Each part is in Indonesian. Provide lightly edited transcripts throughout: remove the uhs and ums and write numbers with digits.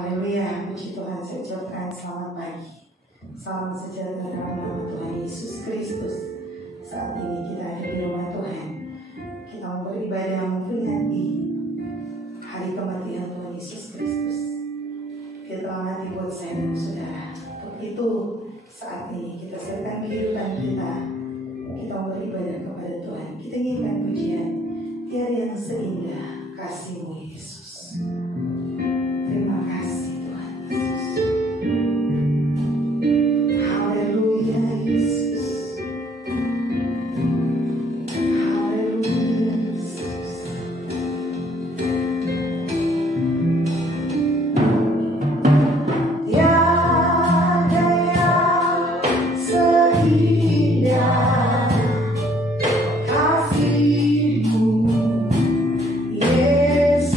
Haleluya, puji Tuhan, saya ucapkan selamat pagi. Salam sejahtera dalam nama Tuhan Yesus Kristus. Saat ini kita ada di rumah Tuhan. Kita mau beribadah memperingati hari kematian Tuhan Yesus Kristus. Kita telah mati buat saya dan saudara. Untuk itu saat ini kita serahkan kehidupan kita. Kita mau beribadah kepada Tuhan. Kita inginkan pujian tiada yang seindah kasih-Mu Yesus. Terima kasih Tuhan Yesus. Haleluya Yesus. Haleluya Yesus. Tiada yang seindah kasih-Mu Yesus.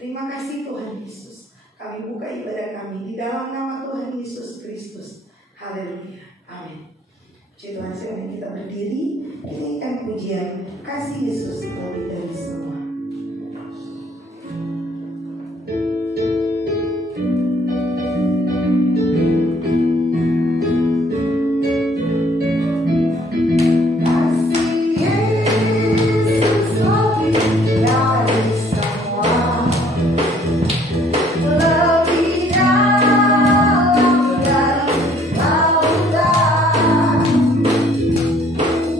Terima kasih Tuhan Yesus. Kami buka ibadah kami di dalam nama Tuhan Yesus Kristus. Haleluya. Amin. Puji Tuhan, sekarang kita berdiri, nyanyikan pujian kasih Yesus lebih dari semua.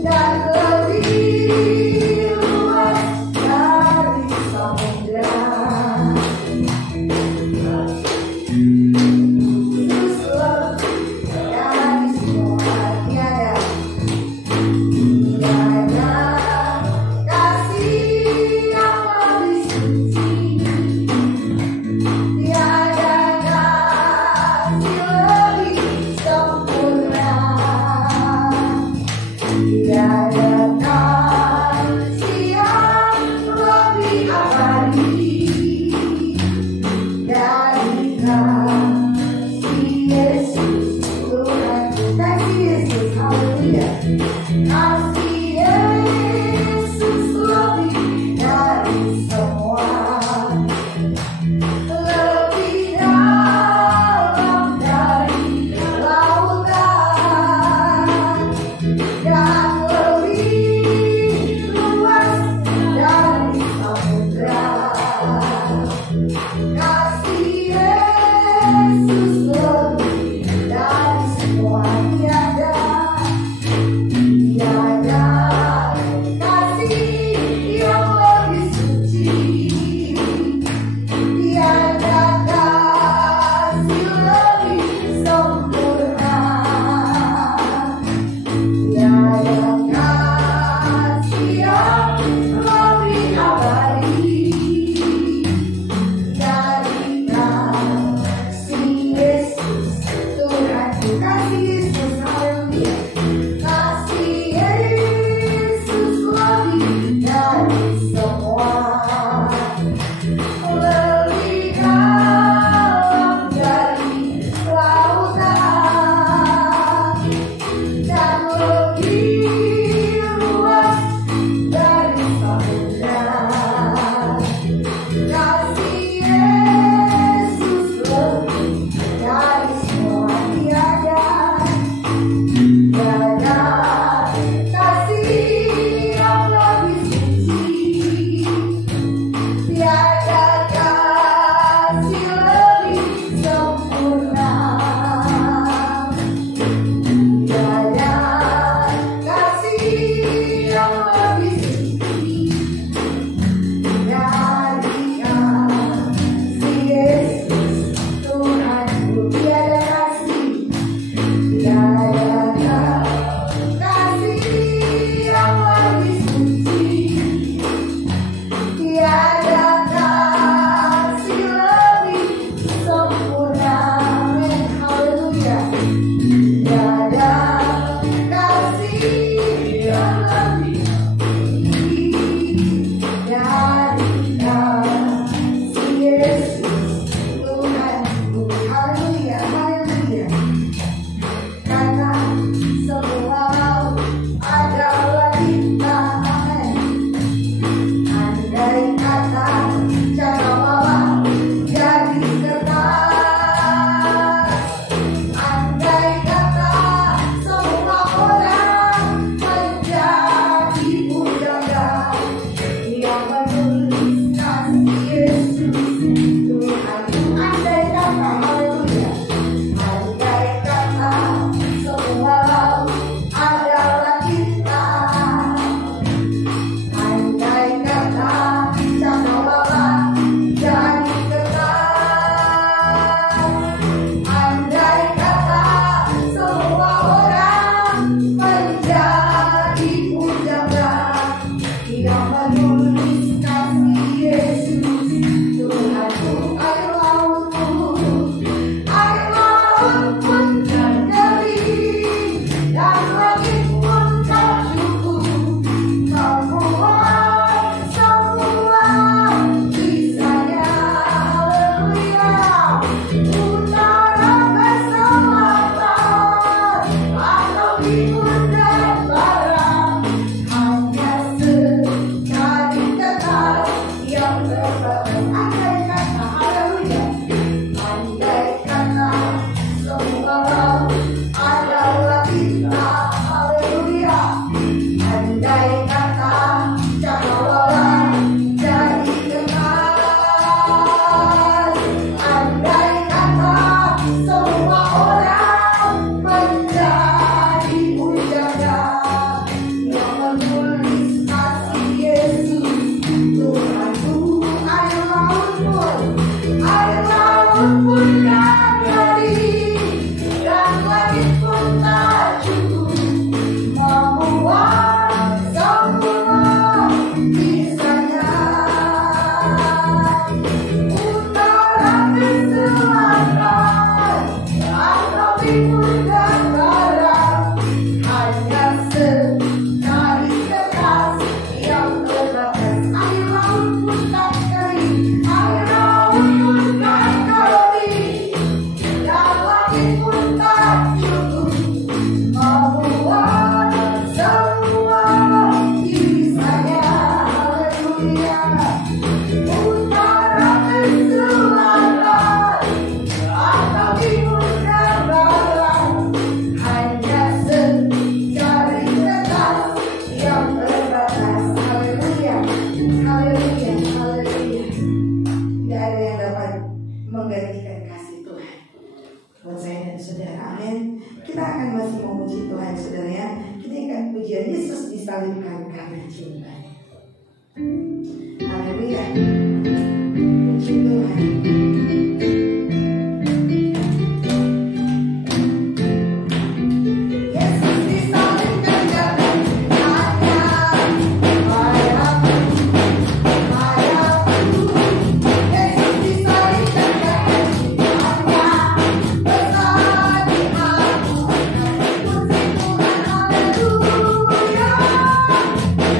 Dan lebih luas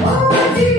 Oh,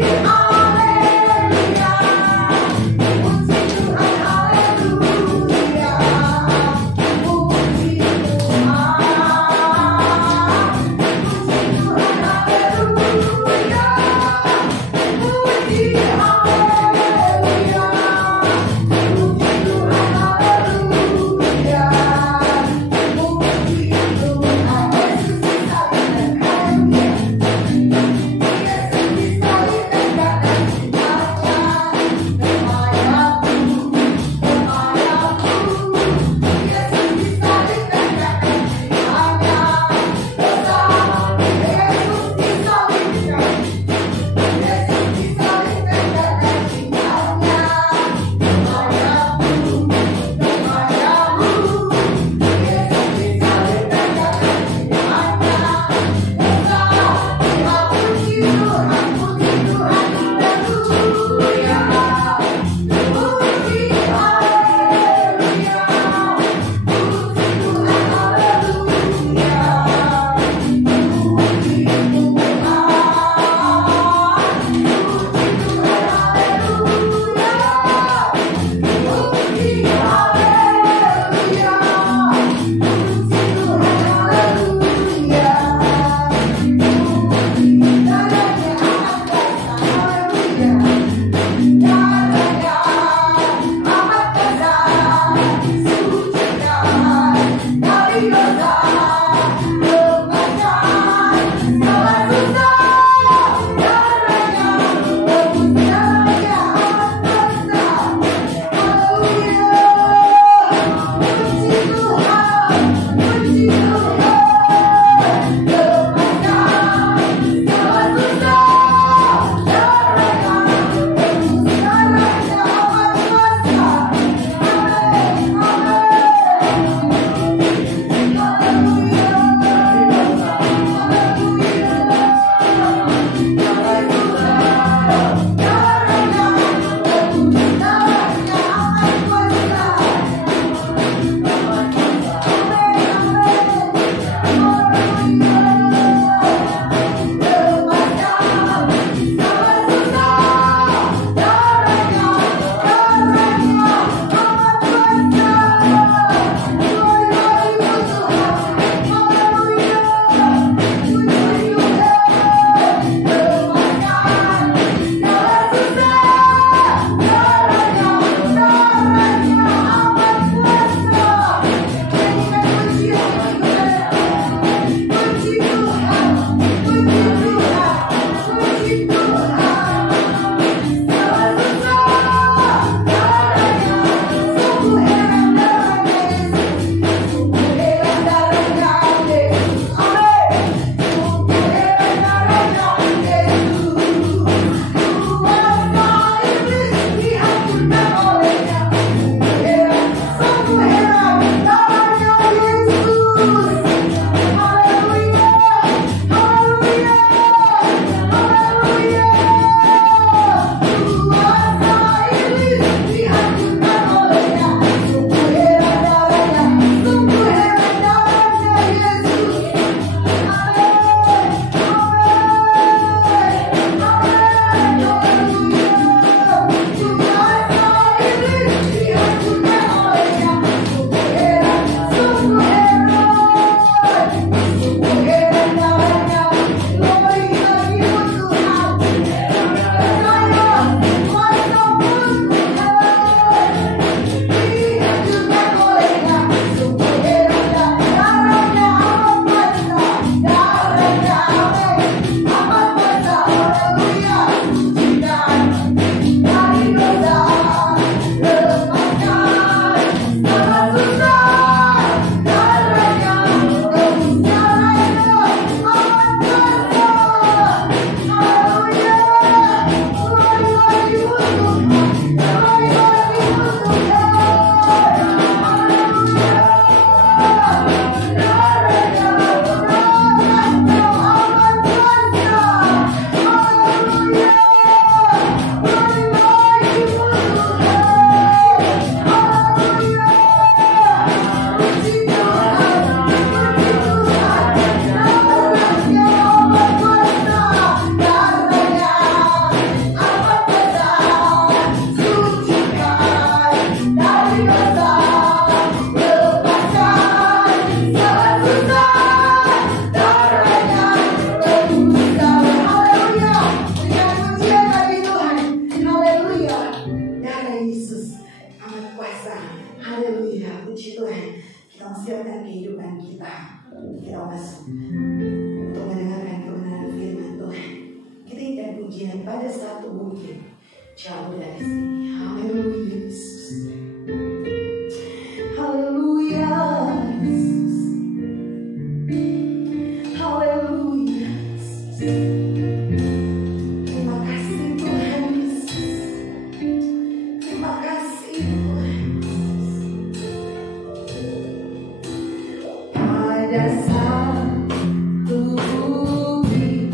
siapkan kehidupan kita. Kita masuk untuk mendengarkan kebenaran firman Tuhan. Kita ingin pujian pada satu bukit jauh dari sini. Haleluya Yesus. Haleluya Yesus. Haleluya Yesus. Terima kasih Tuhan Yesus. Terima kasih Tuhan Yesus. Pada satu bukit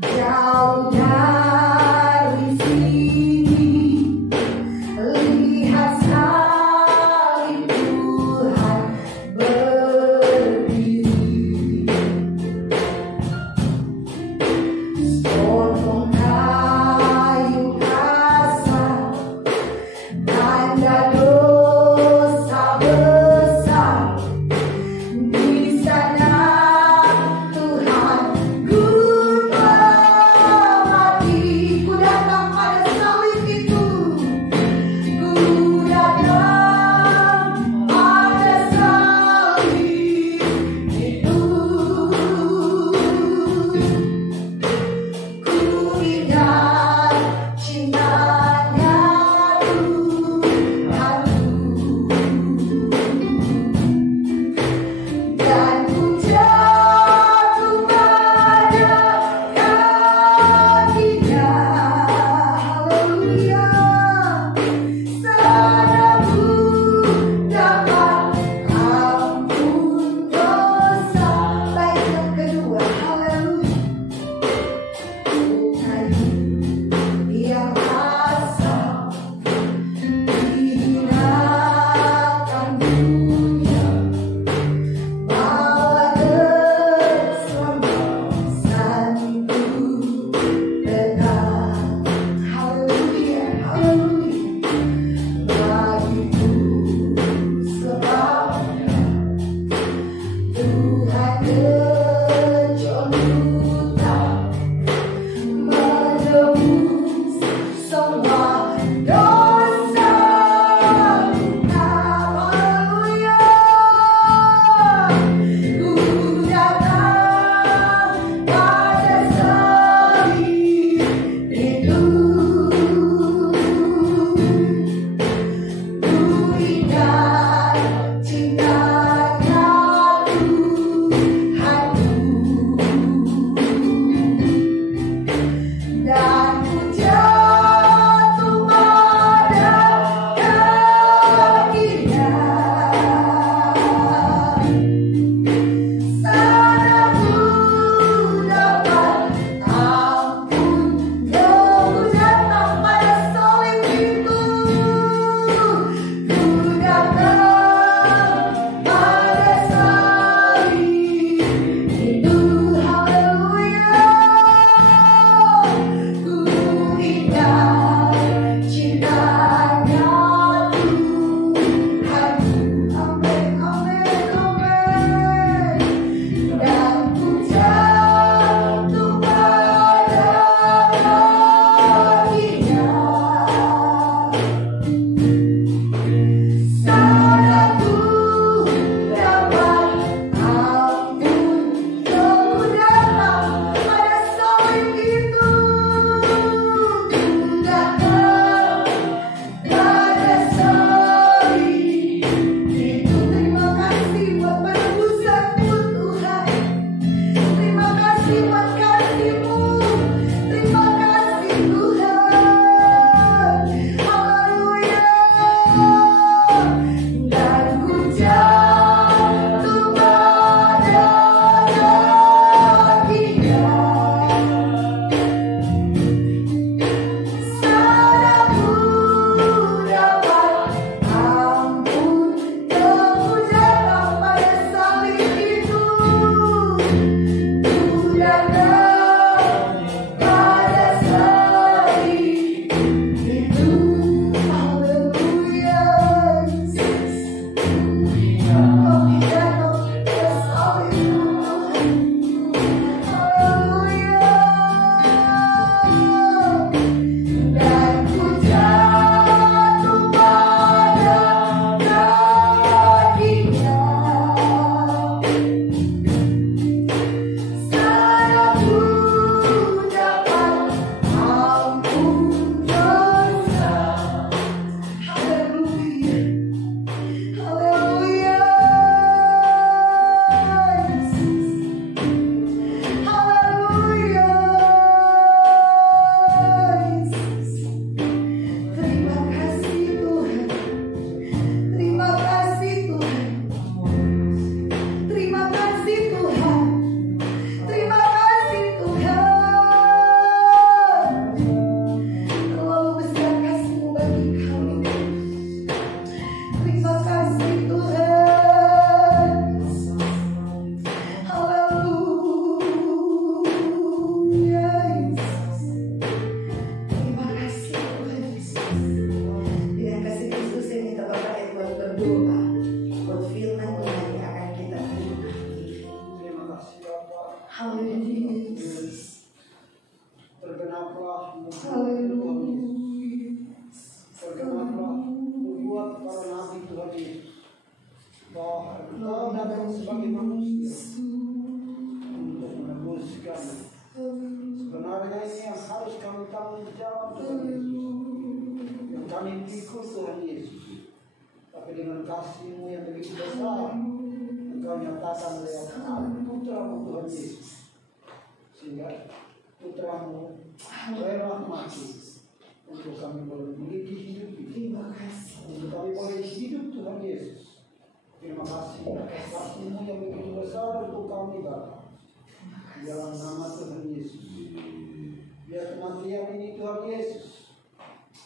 jauh dari sini. Bergenaplah Tuhan Yesus. Bergenaplah nubuat para nabi Tuhan Yesus. Bahwa Engkau datang sebagai manusia untuk menebus kami. Sebenarnya ini yang harus kami tanggung jawab Tuhan Yesus. Yang kami pikul Tuhan Yesus. Tapi dengan kasih-Mu yang begitu besar, Engkau nyatakan lewat Putra-Mu Tuhan Yesus. Sehingga Putra-Mu rela mati untuk kami boleh memiliki hidup ini. Terima kasih. Untuk kami boleh hidup Tuhan Yesus. Terima kasih atas kasih-Mu yang begitu besar untuk kami Bapa. Dalam nama Tuhan Yesus. Biar kematian ini Tuhan Yesus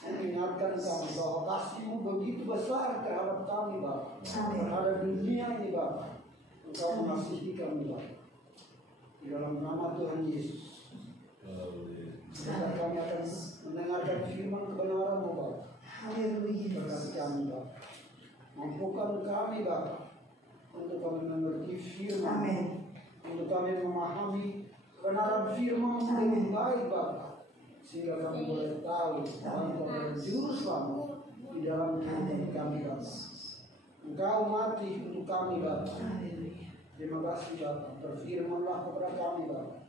mengingatkan kami bahwa kasih-Mu begitu besar terhadap kami Bapa. Terhadap dunia ini Bapa. Engkau mengasihi kami Bapa. Di dalam nama Tuhan Yesus. Sekarang kami akan mendengarkan firman kebenaran-Mu Bapa. Haleluya. Berkati kami Bapa. Mampukan kami Bapa untuk kami mengerti firman. Amin. Untuk kami memahami kebenaran firman dengan baik Bapa. Sehingga kami boleh tahu bahwa Engkau berjuru selamat di dalam hidup kami Bapa. Engkau mati untuk kami Bapa. Haleluya. Terima kasih Bapa. Berfirmanlah kepada kami Bapa.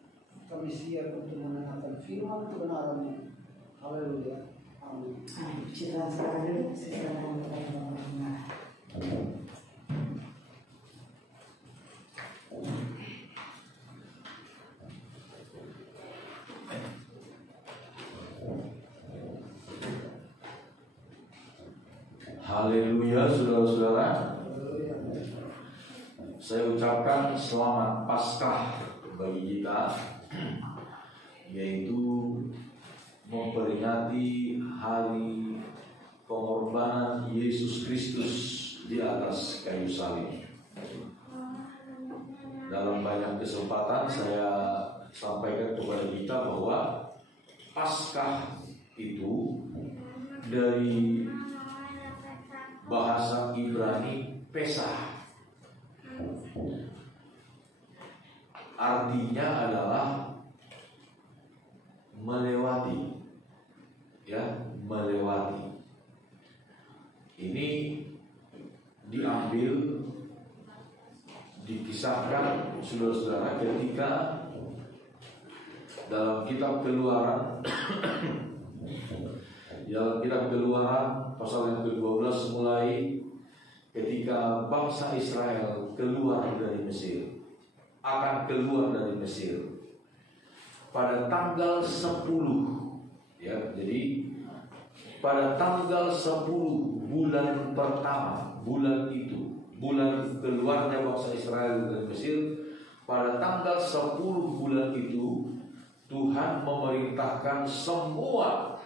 Kami siap untuk mendengarkan firman kebenaran-Mu. Haleluya. Amin. Amin. Silakan sekarang dulu. Silakan kepada Bapak Pembina. Haleluya, saudara-saudara. Saya ucapkan selamat Paskah bagi kita, yaitu memperingati hari pengorbanan Yesus Kristus di atas kayu salib. Dalam banyak kesempatan saya sampaikan kepada kita bahwa Paskah itu dari bahasa Ibrani Pesah, artinya adalah melewati, ya, melewati. Ini diambil, dikisahkan saudara-saudara ketika dalam kitab Keluaran dalam kitab Keluaran pasal yang ke-12 mulai ketika bangsa Israel keluar dari Mesir, akan keluar dari Mesir pada tanggal 10, ya, jadi pada tanggal 10 bulan pertama, bulan itu, bulan keluarnya bangsa Israel dari Mesir, pada tanggal 10 bulan itu Tuhan memerintahkan semua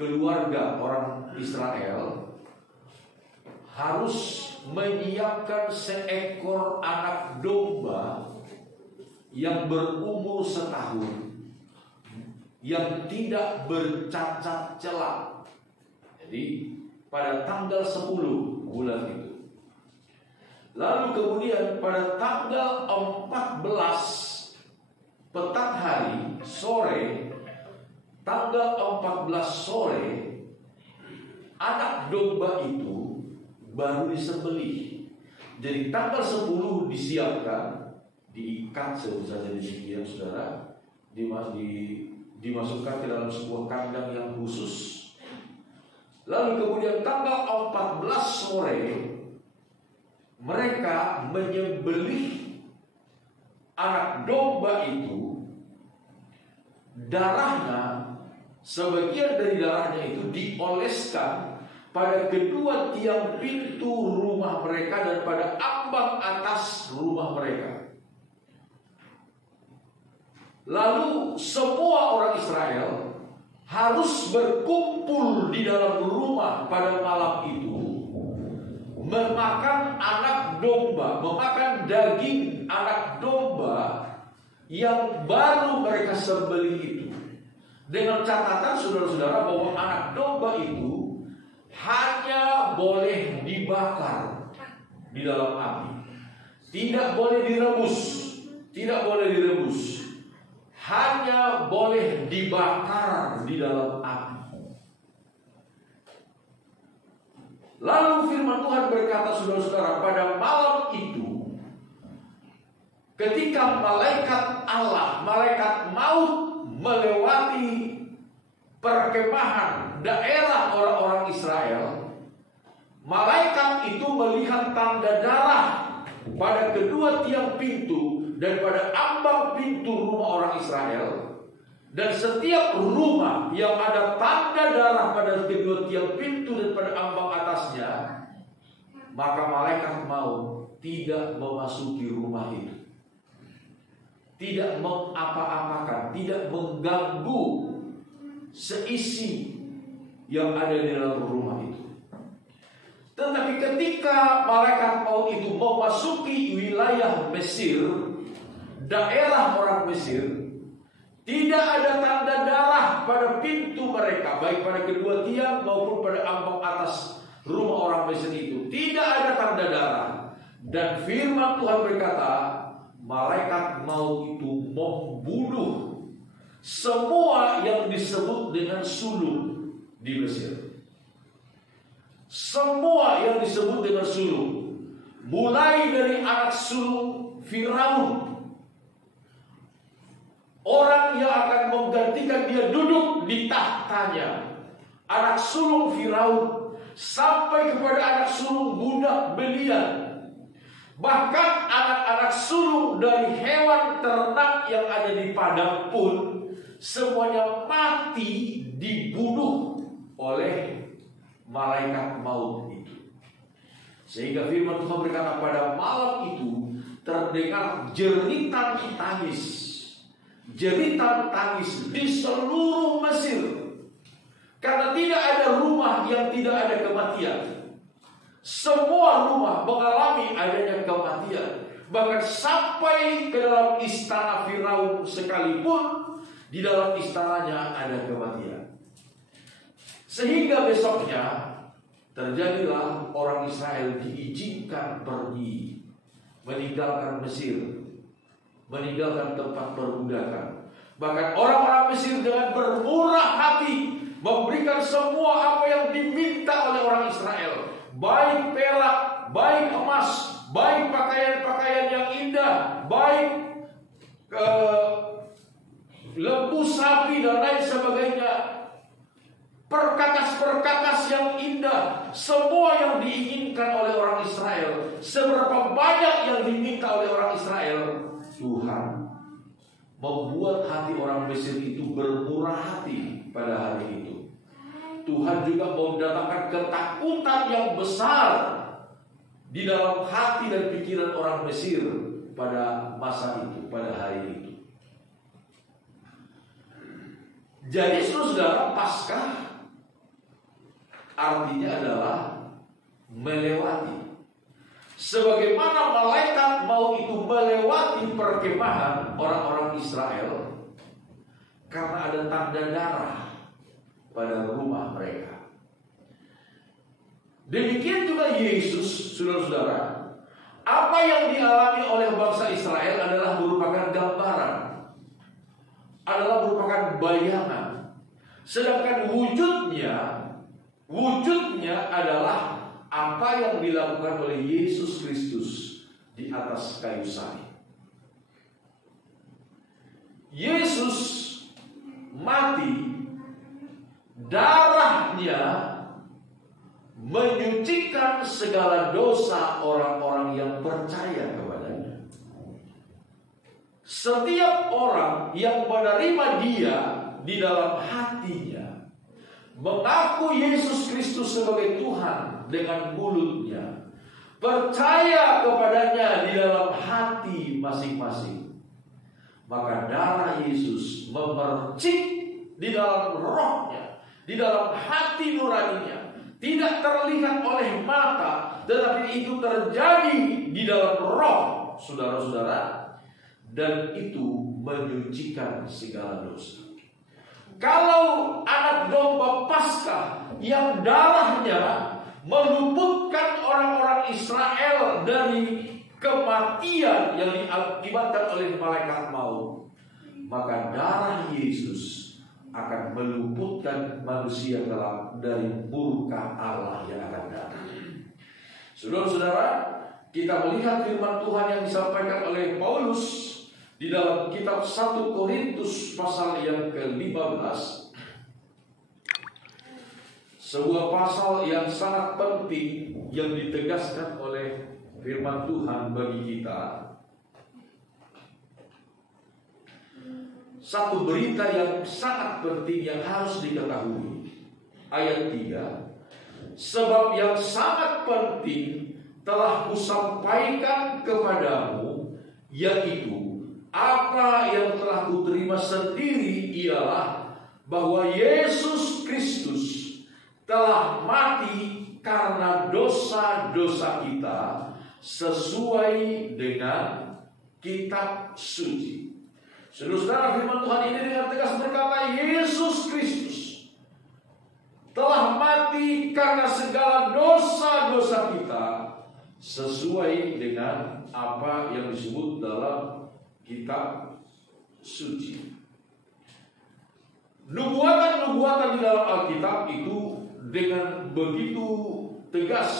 keluarga orang Israel harus menyiapkan seekor anak domba yang berumur setahun, yang tidak bercacat celah. Jadi pada tanggal 10 bulan itu. Lalu kemudian pada tanggal 14 petang hari sore, tanggal 14 sore, anak domba itu baru disembelih. Jadi tanggal 10 disiapkan, diikat saja demikian saudara, dimasukkan ke dalam sebuah kandang yang khusus. Lalu kemudian tanggal 14 sore mereka menyembelih anak domba itu. Darahnya, sebagian dari darahnya itu dioleskan pada kedua tiang pintu rumah mereka dan pada ambang atas rumah mereka. Lalu semua orang Israel harus berkumpul di dalam rumah pada malam itu, memakan anak domba, memakan daging anak domba yang baru mereka sembelih itu. Dengan catatan saudara-saudara bahwa anak domba itu hanya boleh dibakar di dalam api, tidak boleh direbus, tidak boleh direbus, hanya boleh dibakar di dalam api. Lalu firman Tuhan berkata, saudara-saudara, pada malam itu, ketika malaikat Allah, malaikat maut melewati perkemahan daerah orang-orang Israel, malaikat itu melihat tanda darah pada kedua tiang pintu dan pada ambang pintu rumah orang Israel. Dan setiap rumah yang ada tanda darah pada kedua tiang pintu dan pada ambang atasnya, maka malaikat maut tidak memasuki rumah itu, tidak mengapa-apakan, tidak mengganggu seisi yang ada di dalam rumah itu. Tetapi ketika malaikat maut itu memasuki wilayah Mesir, daerah orang Mesir, tidak ada tanda darah pada pintu mereka, baik pada kedua tiang maupun pada ambang atas rumah orang Mesir itu. Tidak ada tanda darah. Dan firman Tuhan berkata, malaikat maut itu membunuh semua yang disebut dengan sulung di Mesir. Semua yang disebut dengan sulung, mulai dari anak sulung Firaun, orang yang akan menggantikan dia duduk di tahtanya, anak sulung Firaun, sampai kepada anak sulung budak belian, bahkan anak-anak sulung dari hewan ternak yang ada di padang pun semuanya mati dibunuh oleh malaikat maut itu. Sehingga firman Tuhan berkata, pada malam itu terdengar jeritan tangis di seluruh Mesir, karena tidak ada rumah yang tidak ada kematian. Semua rumah mengalami adanya kematian. Bahkan sampai ke dalam istana Firaun sekalipun, di dalam istananya ada kematian. Sehingga besoknya terjadilah orang Israel diizinkan pergi, meninggalkan Mesir, meninggalkan tempat perbudakan. Bahkan orang-orang Mesir dengan bermurah hati memberikan semua apa yang diminta oleh orang Israel, baik perak, baik emas, baik pakaian-pakaian yang indah, baik lembu sapi dan lain sebagainya, perkakas-perkakas yang indah, semua yang diinginkan oleh orang Israel, seberapa banyak yang diminta oleh orang Israel, Tuhan membuat hati orang Mesir itu bermurah hati pada hari itu. Tuhan juga mendatangkan ketakutan yang besar di dalam hati dan pikiran orang Mesir pada masa itu, pada hari itu. Jadi saudara, Paskah artinya adalah melewati. Sebagaimana malaikat maut itu melewati perkemahan orang-orang Israel karena ada tanda darah pada rumah mereka. Demikian juga Yesus, saudara-saudara, apa yang dialami oleh bangsa Israel adalah merupakan gambaran, adalah merupakan bayangan. Sedangkan wujudnya adalah apa yang dilakukan oleh Yesus Kristus di atas kayu salib. Yesus mati, darahnya menyucikan segala dosa orang-orang yang percaya kepadanya. Setiap orang yang menerima Dia di dalam hatinya, mengaku Yesus Kristus sebagai Tuhan dengan mulutnya, percaya kepadanya di dalam hati masing-masing, maka darah Yesus memercik di dalam rohnya, di dalam hati nuraninya, tidak terlihat oleh mata, tetapi itu terjadi di dalam roh, saudara-saudara, dan itu menyucikan segala dosa. Kalau anak domba Paskah yang darahnya meluputkan orang-orang Israel dari kematian yang diakibatkan oleh malaikat maut, maka darah Yesus akan meluputkan manusia kelak dari murka Allah yang akan datang. Saudara-saudara, kita melihat firman Tuhan yang disampaikan oleh Paulus di dalam kitab 1 Korintus pasal yang ke-15. Sebuah pasal yang sangat penting yang ditegaskan oleh firman Tuhan bagi kita. Satu berita yang sangat penting yang harus diketahui. Ayat 3. Sebab yang sangat penting telah kusampaikan kepadamu, yaitu apa yang telah kuterima sendiri, ialah bahwa Yesus Kristus telah mati karena dosa-dosa kita sesuai dengan kitab suci. Saudara, firman Tuhan ini dengan tegas berkata, Yesus Kristus telah mati karena segala dosa-dosa kita sesuai dengan apa yang disebut dalam kitab suci. Nubuatan-nubuatan di dalam Alkitab itu dengan begitu tegas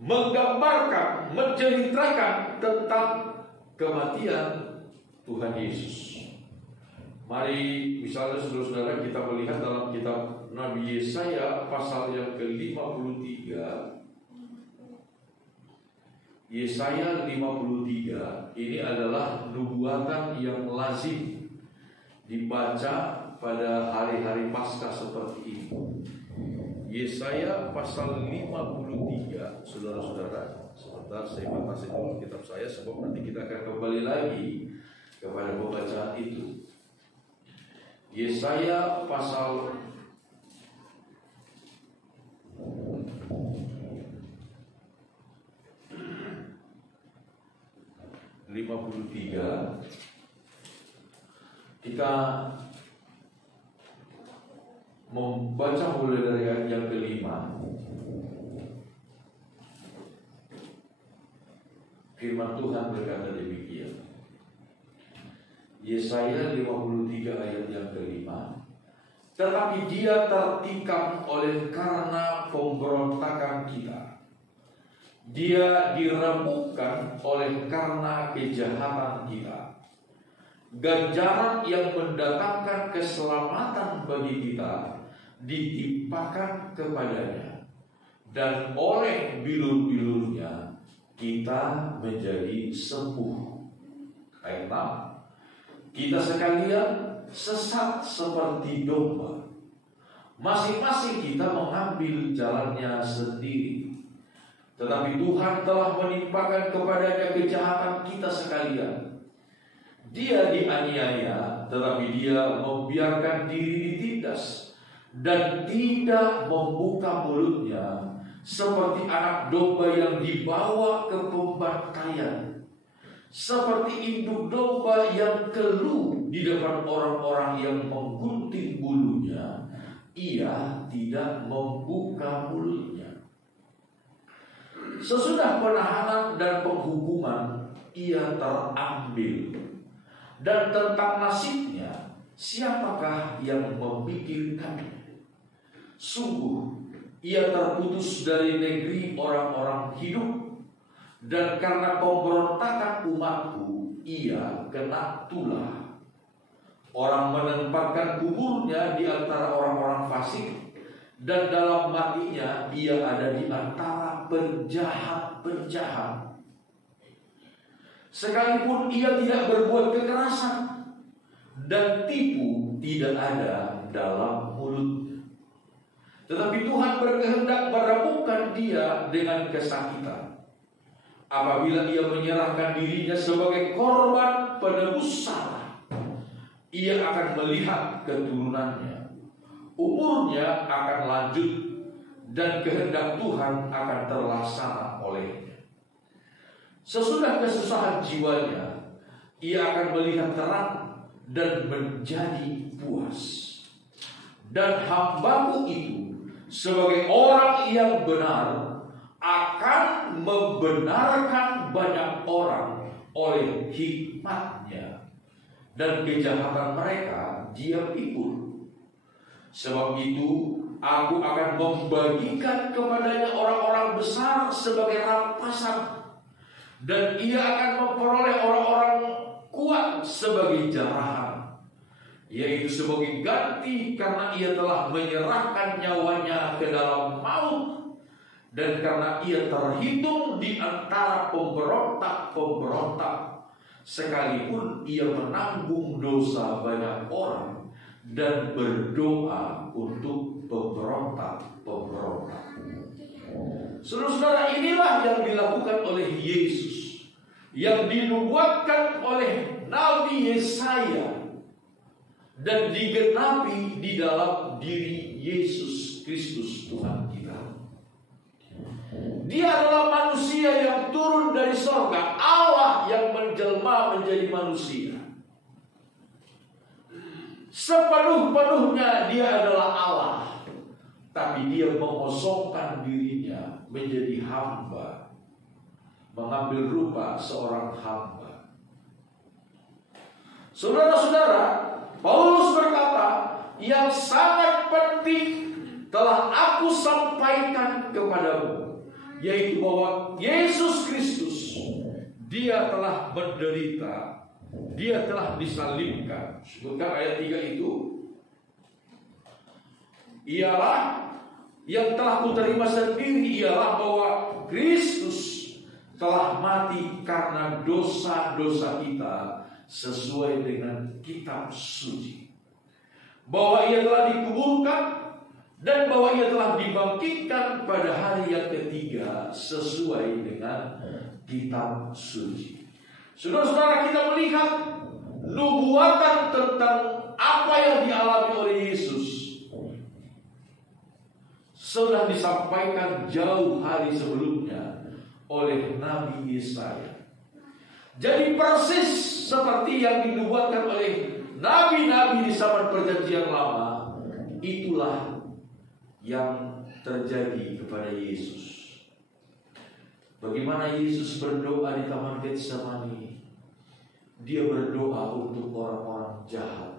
menggambarkan, menceritakan tentang kematian Tuhan Yesus. Mari misalnya saudara-saudara kita melihat dalam kitab Nabi Yesaya pasal yang ke-53. Yesaya 53 ini adalah nubuatan yang lazim dibaca pada hari-hari Paskah seperti ini. Yesaya pasal 53, saudara-saudara. Sebentar saya batasi dulu kitab saya, sebab nanti kita akan kembali lagi kepada pembacaan itu. Yesaya pasal 53. Kita membaca mulai dari ayat yang ke-5. Firman Tuhan berkata demikian. Yesaya 53 ayat yang ke-5. Tetapi dia tertikam oleh karena pemberontakan kita. Dia diremukkan oleh karena kejahatan kita. Ganjaran yang mendatangkan keselamatan bagi kita ditimpakan kepadanya, dan oleh bilur-bilurnya kita menjadi sembuh. Ayat 6. Kita sekalian sesat seperti domba, masing-masing kita mengambil jalannya sendiri. Tetapi Tuhan telah menimpakan kepadanya kejahatan kita sekalian. Dia dianiaya, tetapi dia membiarkan diri ditindas dan tidak membuka mulutnya, seperti anak domba yang dibawa ke pembantaian, seperti induk domba yang keluh di depan orang-orang yang menggunting bulunya. Ia tidak membuka mulutnya. Sesudah penahanan dan penghukuman, ia terambil. Dan tentang nasibnya, siapakah yang memikirkannya? Sungguh, ia terputus dari negeri orang-orang hidup, dan karena pemberontakan umatku, ia kena tulah. Orang menempatkan kuburnya di antara orang-orang fasik, dan dalam matinya ia ada di antara penjahat-penjahat. Sekalipun ia tidak berbuat kekerasan, dan tipu tidak ada dalam mulutnya. Tetapi Tuhan berkehendak meremukkan dia dengan kesakitan. Apabila ia menyerahkan dirinya sebagai korban penebus salah, ia akan melihat keturunannya. Umurnya akan lanjut, dan kehendak Tuhan akan terlaksana olehnya. Sesudah kesusahan jiwanya, ia akan melihat terang dan menjadi puas. Dan hambaku itu sebagai orang yang benar akan membenarkan banyak orang oleh hikmatnya, dan kejahatan mereka dia pikul. Sebab itu aku akan membagikan kepadanya orang-orang besar sebagai rampasan, dan ia akan memperoleh orang-orang kuat sebagai jarahan, yaitu sebagai ganti karena ia telah menyerahkan nyawanya ke dalam maut, dan karena ia terhitung di antara pemberontak-pemberontak, sekalipun ia menanggung dosa banyak orang dan berdoa untuk pemberontak-pemberontak. Saudara-saudara, inilah yang dilakukan oleh Yesus, yang dinubuatkan oleh Nabi Yesaya dan digenapi di dalam diri Yesus Kristus Tuhan kita. Dia adalah manusia yang turun dari surga, Allah yang menjelma menjadi manusia. Sepenuh-penuhnya dia adalah Allah, tapi dia mengosongkan dirinya menjadi hamba, mengambil rupa seorang hamba. Saudara-saudara, Paulus berkata, yang sangat penting telah aku sampaikan kepadamu, yaitu bahwa Yesus Kristus, dia telah menderita, dia telah disalibkan. Sebutkan ayat 3 itu. Ialah yang telah kuterima sendiri, ialah bahwa Kristus telah mati karena dosa-dosa kita sesuai dengan kitab suci, bahwa ia telah dikuburkan, dan bahwa ia telah dibangkitkan pada hari yang ketiga sesuai dengan kitab suci. Saudara-saudara, kita melihat nubuatan tentang apa yang dialami oleh Yesus sudah disampaikan jauh hari sebelumnya oleh Nabi Yesaya. Jadi persis seperti yang dinubuatkan oleh nabi-nabi di zaman perjanjian lama, itulah yang terjadi kepada Yesus. Bagaimana Yesus berdoa di Taman Getsemani? Dia berdoa untuk orang-orang jahat,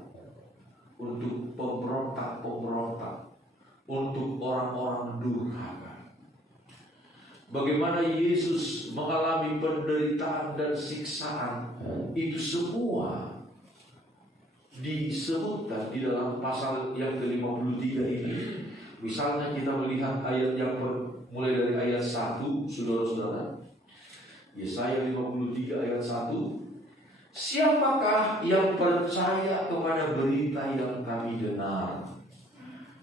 untuk pemberontak-pemberontak, untuk orang-orang durhaka. Bagaimana Yesus mengalami penderitaan dan siksaan, itu semua disebutkan di dalam pasal yang ke-53 ini. Misalnya kita melihat ayat yang mulai dari ayat 1, saudara-saudara. Yesaya 53 ayat 1. Siapakah yang percaya kepada berita yang kami dengar?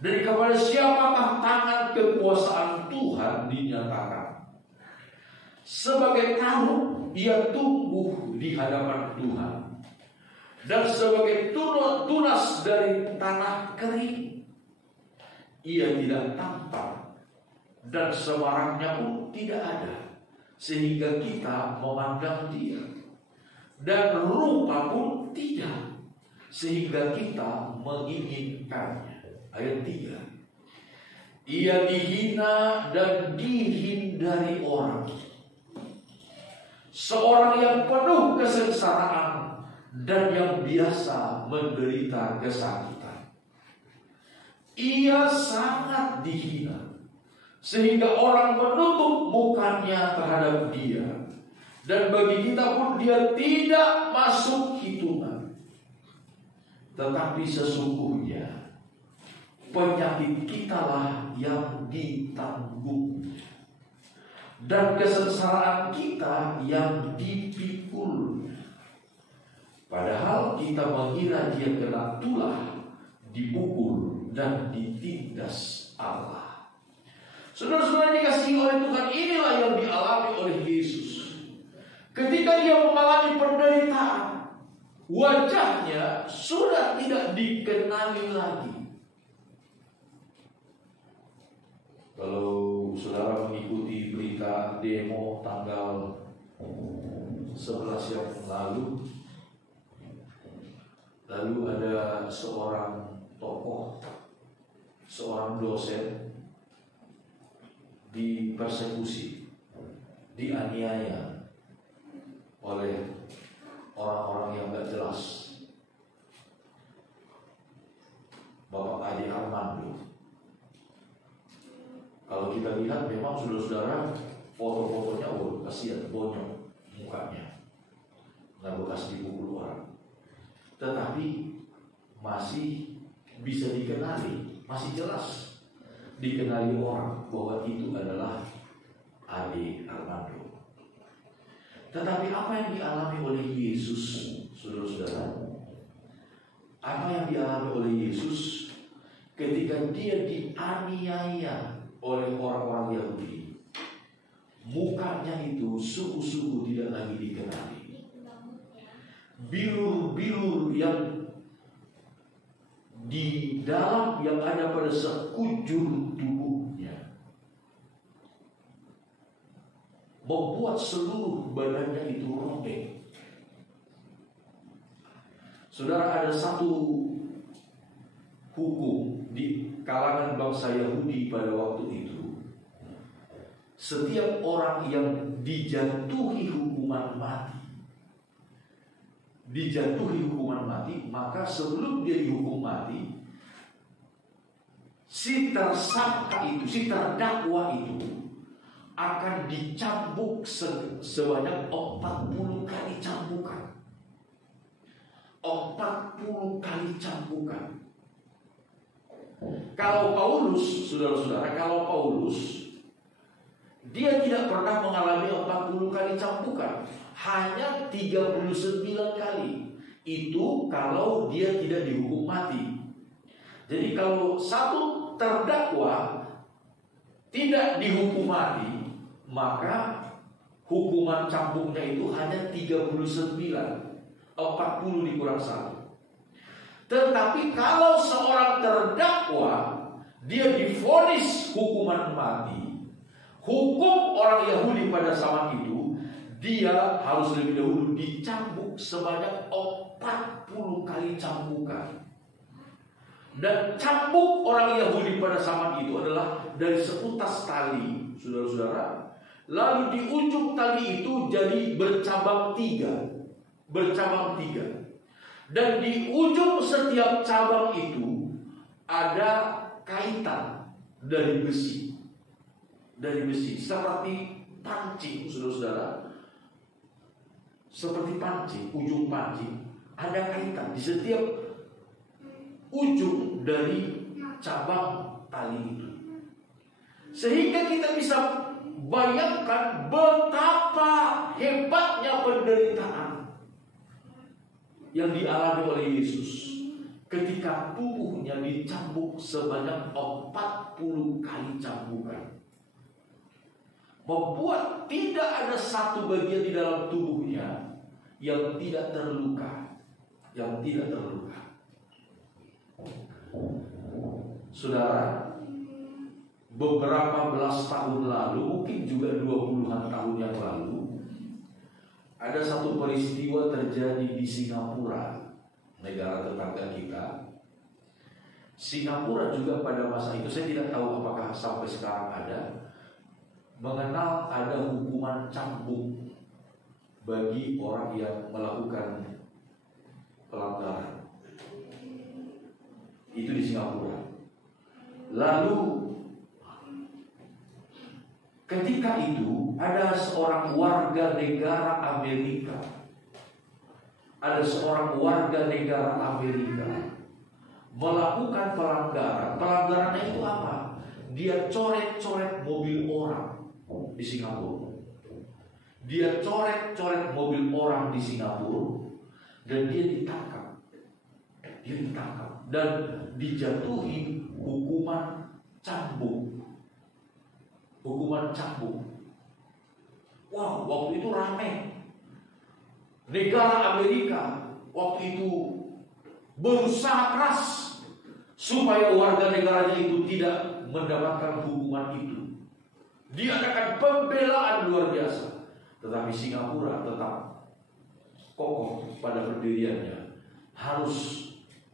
Dan kepada siapakah tangan kekuasaan Tuhan dinyatakan? Sebagai tahu ia tumbuh di hadapan Tuhan, dan sebagai tunas dari tanah kering. Ia tidak tampak, dan semaraknya pun tidak ada, sehingga kita memandang dia, dan rupa pun tidak, sehingga kita menginginkannya. Ayat 3. Ia dihina dan dihindari orang, seorang yang penuh kesengsaraan dan yang biasa menderita kesakitan. Ia sangat dihina, sehingga orang menutup mukanya terhadap dia, dan bagi kita pun dia tidak masuk hitungan. Tetapi sesungguhnya penyakit kitalah yang ditanggung, dan kesengsaraan kita yang dipikul. Padahal kita mengira dia kena tulah, dipukul, dan ditindas Allah. Saudara-saudara dikasihi oleh Tuhan, inilah yang dialami oleh Yesus. Ketika dia mengalami penderitaan, wajahnya sudah tidak dikenali lagi. Kalau saudara mengikuti berita demo tanggal 11 yang lalu ada seorang tokoh, seorang dosen dipersekusi, dianiaya oleh orang-orang yang gak jelas. Bapak Ade Armando, kalau kita lihat memang saudara-saudara foto-fotonya, kasihan, bonyok mukanya, nggak bekas dipukul orang, tetapi masih bisa dikenali, masih jelas dikenali orang bahwa itu adalah Ade Armando. Tetapi apa yang dialami oleh Yesus, saudara-saudara? Apa yang dialami oleh Yesus ketika dia dianiaya oleh orang-orang Yahudi? Mukanya itu sungguh-sungguh tidak lagi dikenali. Bilur-bilur yang di dalam yang ada pada sekujur tubuhnya membuat seluruh badannya itu robek. Saudara, ada satu hukum di kalangan bangsa Yahudi pada waktu itu. Setiap orang yang dijatuhi hukuman mati, maka sebelum dia dihukum mati, si tersangka itu, si terdakwa itu akan dicambuk sebanyak 40 kali cambukan. 40 kali cambukan. Kalau Paulus, saudara-saudara, dia tidak pernah mengalami 40 kali cambukan, hanya 39 kali. Itu kalau dia tidak dihukum mati. Jadi kalau satu terdakwa tidak dihukum mati, maka hukuman cambuknya itu hanya 39. 40 dikurang 1. Tetapi kalau seorang terdakwa dia divonis hukuman mati, hukum orang Yahudi pada zaman itu, dia harus lebih dahulu dicambuk sebanyak 40 kali cambukan. Dan cambuk orang Yahudi pada zaman itu adalah dari seutas tali, saudara-saudara. Lalu di ujung tali itu jadi bercabang 3. Dan di ujung setiap cabang itu ada kaitan dari besi, seperti pancing, saudara-saudara. Seperti pancing, ujung pancing ada kaitan di setiap ujung dari cabang tali itu, sehingga kita bisa bayangkan betapa hebatnya penderitaan yang dialami oleh Yesus ketika tubuhnya dicambuk sebanyak 40 kali cambukan, membuat tidak ada satu bagian di dalam tubuhnya yang tidak terluka, Saudara, beberapa belas tahun lalu, mungkin juga 20-an tahun yang lalu, ada satu peristiwa terjadi di Singapura, negara tetangga kita. Singapura juga pada masa itu, saya tidak tahu apakah sampai sekarang ada, mengenal ada hukuman cambuk bagi orang yang melakukan pelanggaran. Itu di Singapura. Lalu ketika itu ada seorang warga negara Amerika. Melakukan pelanggaran. Pelanggarannya itu apa? Dia coret-coret mobil orang di Singapura. Dan dia ditangkap. Dan dijatuhi hukuman cambuk. Wow, waktu itu ramai. Negara Amerika waktu itu berusaha keras supaya warga negaranya itu tidak mendapatkan hukuman itu. Diadakan pembelaan luar biasa. Tetapi Singapura tetap kokoh pada pendiriannya, harus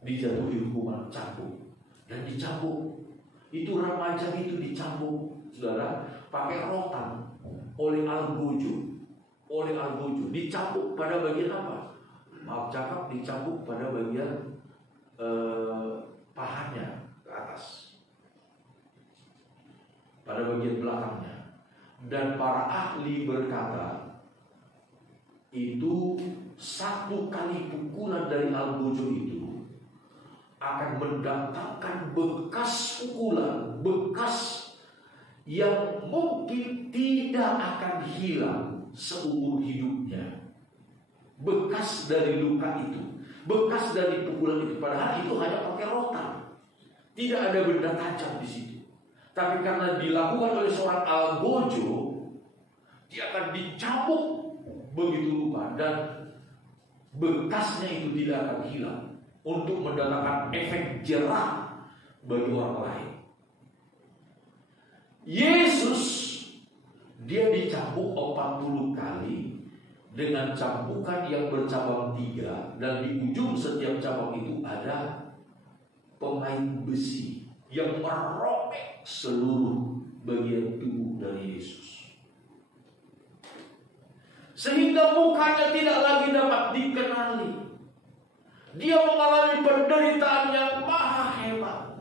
dijatuhi hukuman cambuk. Dan dicambuk. Itu remaja itu dicambuk, saudara. pakai rotan oleh algojo. Dicambuk pada bagian apa? Maaf cakap, dicambuk pada bagian pahanya ke atas, pada bagian belakangnya. Dan para ahli berkata, itu satu kali pukulan dari algojo itu akan mendatangkan bekas pukulan, bekas yang mungkin tidak akan hilang seumur hidupnya. Bekas dari luka itu, bekas dari pukulan itu, padahal itu hanya pakai rotan, tidak ada benda tajam di situ. Tapi karena dilakukan oleh seorang algojo, dia akan dicambuk begitu rupa, dan bekasnya itu tidak akan hilang untuk mendatangkan efek jerah bagi orang lain. Yesus, dia dicambuk 40 kali dengan cambukan yang bercabang 3, dan di ujung setiap cabang itu ada pemain besi yang merobek seluruh bagian tubuh dari Yesus, sehingga mukanya tidak lagi dapat dikenali. Dia mengalami penderitaan yang maha hebat.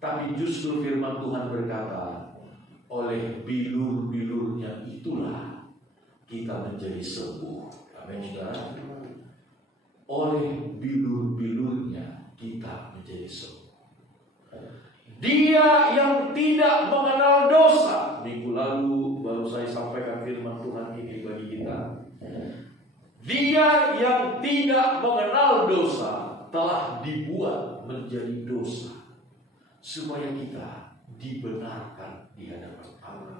Tapi justru firman Tuhan berkata, oleh bilur-bilurnya itulah kita menjadi sembuh. Amin, saudara. Oleh bilur-bilurnya kita menjadi sembuh. Dia yang tidak mengenal dosa. Minggu lalu baru saya sampaikan firman Tuhan ini bagi kita. Dia yang tidak mengenal dosa telah dibuat menjadi dosa, supaya kita dibenarkan di hadapan Allah.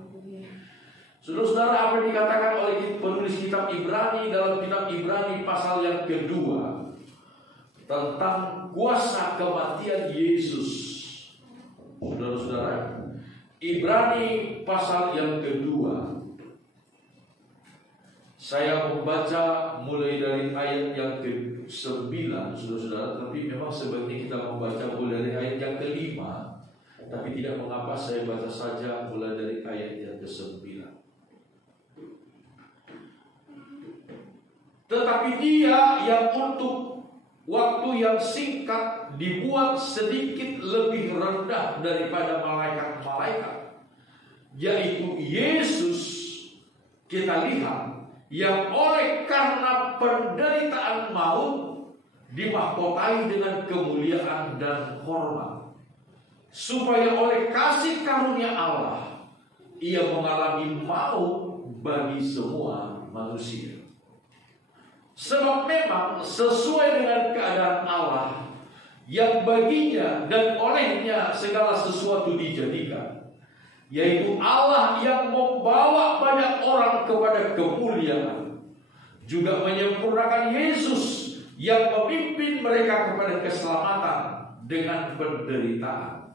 Saudara-saudara, apa yang dikatakan oleh penulis kitab Ibrani dalam kitab Ibrani pasal yang kedua tentang kuasa kematian Yesus. Saudara-saudara, Ibrani pasal yang kedua, saya membaca mulai dari ayat yang ke-9, saudara-saudara. Tapi memang sebaiknya kita membaca mulai dari ayat yang ke-5. Tapi tidak mengapa, saya baca saja mulai dari ayat yang ke-9. Tetapi dia yang untuk waktu yang singkat dibuat sedikit lebih rendah daripada malaikat-malaikat, yaitu Yesus, kita lihat, yang oleh karena penderitaan maut dimahkotai dengan kemuliaan dan hormat, supaya oleh kasih karunia Allah ia mengalami maut bagi semua manusia. Sebab memang sesuai dengan keadaan Allah yang baginya dan olehnya segala sesuatu dijadikan, yaitu Allah yang membawa banyak orang kepada kemuliaan, juga menyempurnakan Yesus yang memimpin mereka kepada keselamatan dengan penderitaan.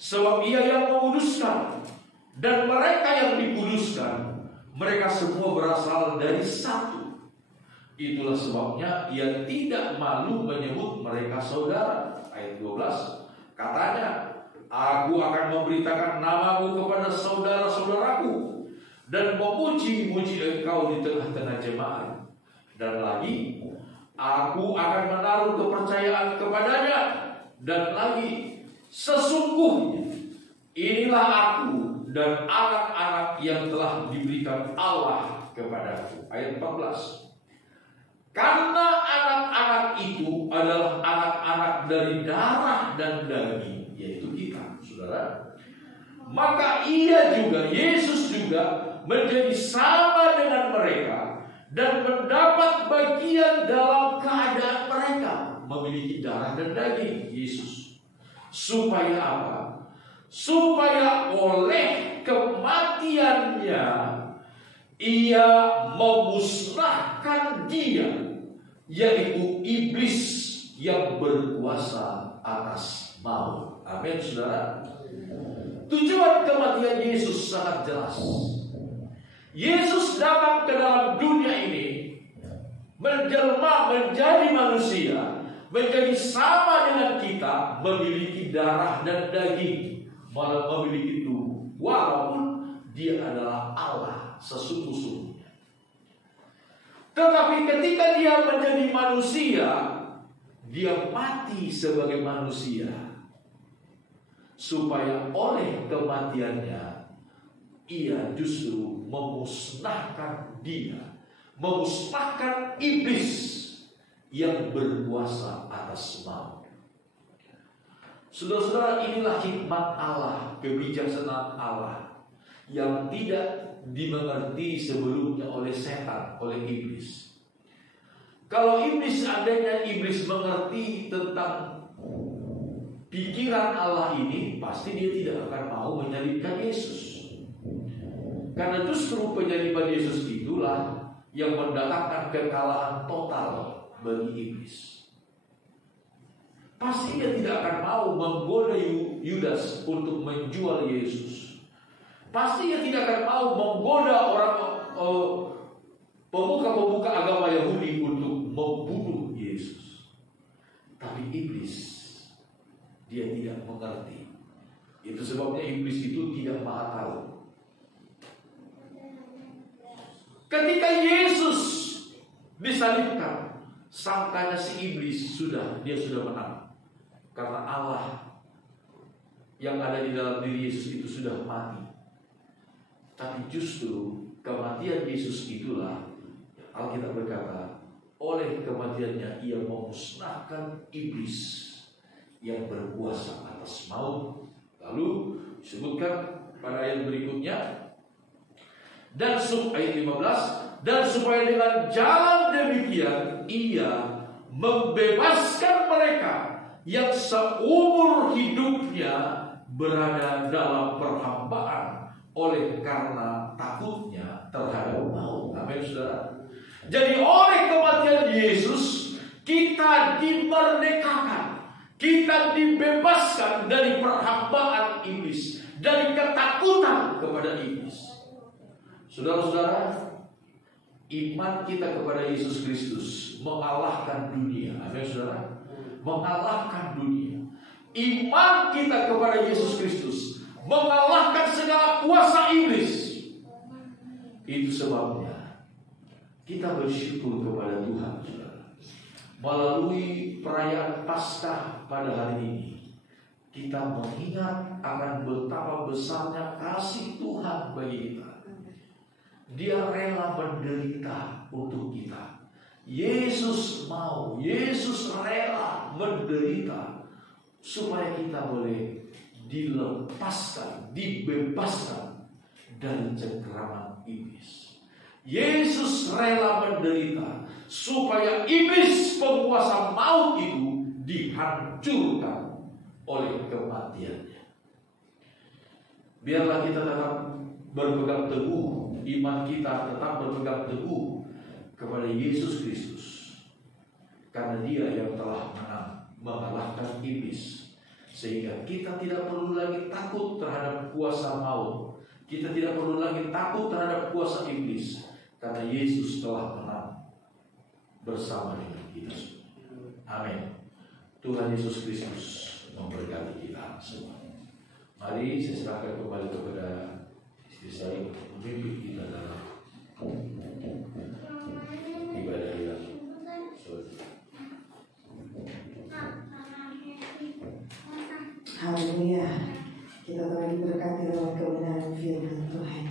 Sebab ia yang menguduskan, dan mereka yang dikuduskan, mereka semua berasal dari satu. Itulah sebabnya ia tidak malu menyebut mereka saudara. Ayat 12, katanya, aku akan memberitakan namamu kepada saudara-saudaraku, dan memuji-muji engkau di tengah-tengah jemaat. Dan lagi, aku akan menaruh kepercayaan kepadanya. Dan lagi, sesungguhnya inilah aku dan anak-anak yang telah diberikan Allah kepadaku. Ayat 14, karena anak-anak itu adalah anak-anak dari darah dan daging, yaitu kita, saudara, maka ia juga, Yesus juga, menjadi sama dengan mereka dan mendapat bagian dalam keadaan mereka memiliki darah dan daging, Yesus. Supaya apa? Supaya oleh kematiannya ia memusnahkan dia, yaitu iblis yang berkuasa atas maut. Amin, saudara. Tujuan kematian Yesus sangat jelas. Yesus datang ke dalam dunia ini, menjelma menjadi manusia, menjadi sama dengan kita, memiliki darah dan daging, memiliki tubuh. Walaupun dia adalah Allah sesungguh-sungguhnya. Tetapi ketika dia menjadi manusia, dia mati sebagai manusia, supaya oleh kematiannya ia justru memusnahkan memusnahkan iblis yang berkuasa atas maut. Saudara-saudara, inilah hikmat Allah, kebijaksanaan Allah yang tidak dimengerti sebelumnya oleh setan, oleh iblis. Kalau iblis, seandainya iblis mengerti tentang pikiran Allah ini, pasti dia tidak akan mau menyalibkan Yesus. Karena justru penyaliban Yesus itulah yang mendatangkan kekalahan total bagi iblis. Pasti dia tidak akan mau menggoda Yudas untuk menjual Yesus. Pasti dia tidak akan mau menggoda orang pemuka-pemuka agama Yahudi untuk membunuh Yesus. Tapi iblis, dia tidak mengerti. Itu sebabnya iblis itu tidak maha tahu. Ketika Yesus disalibkan, sangkanya si iblis dia sudah menang. Karena Allah yang ada di dalam diri Yesus itu sudah mati. Tapi justru kematian Yesus itulah Alkitab berkata, oleh kematiannya ia memusnahkan iblis yang berkuasa atas maut. Lalu disebutkan pada ayat berikutnya, dan ayat 15, dan supaya dengan jalan demikian ia membebaskan mereka yang seumur hidupnya berada dalam perhambaan oleh karena takutnya terhadap maut. Amin, saudara. Jadi oleh kematian Yesus kita dimerdekakan, kita dibebaskan dari perhambaan iblis, dari ketakutan kepada iblis. Saudara-saudara, iman kita kepada Yesus Kristus mengalahkan dunia. Amin, saudara. Mengalahkan dunia. Iman kita kepada Yesus Kristus mengalahkan segala kuasa iblis. Itu sebabnya kita bersyukur kepada Tuhan, saudara. Melalui perayaan Paskah pada hari ini, kita mengingat akan betapa besarnya kasih Tuhan bagi kita. Dia rela menderita untuk kita. Yesus rela menderita supaya kita boleh dilepaskan, dibebaskan dari cengkraman iblis. Yesus rela menderita supaya iblis penguasa maut itu dihancurkan oleh kematiannya. Biarlah kita tetap berpegang teguh, iman kita tetap berpegang teguh kepada Yesus Kristus, karena Dia yang telah mengalahkan iblis, sehingga kita tidak perlu lagi takut terhadap kuasa maut. Kita tidak perlu lagi takut terhadap kuasa iblis, karena Yesus telah menang bersama dengan kita. Amin. Tuhan Yesus Kristus memberkati kita semua. Mari saya serahkan kembali kepada istri saya untuk memimpin kita dalam ibadah yang Haleluya. Kita telah diberkati oleh kebenaran firman Tuhan.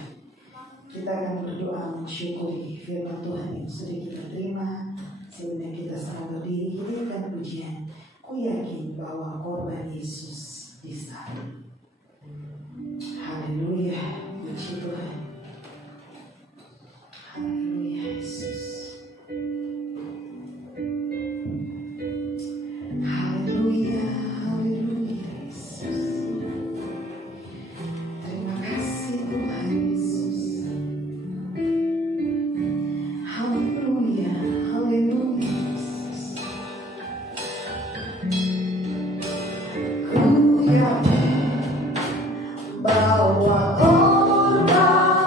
Kita akan berdoa mensyukuri firman Tuhan yang sudah kita terima. Sebelum kita serahkan diri, kita akan pujian. Ku yakin bahwa korban Yesus disalib. Haleluya. Puji Tuhan. Haleluya Yesus. Haleluya, haleluya Yesus. Terima kasih Tuhan Yesus. Haleluya, haleluya Yesus. Ku yakin bahwa korban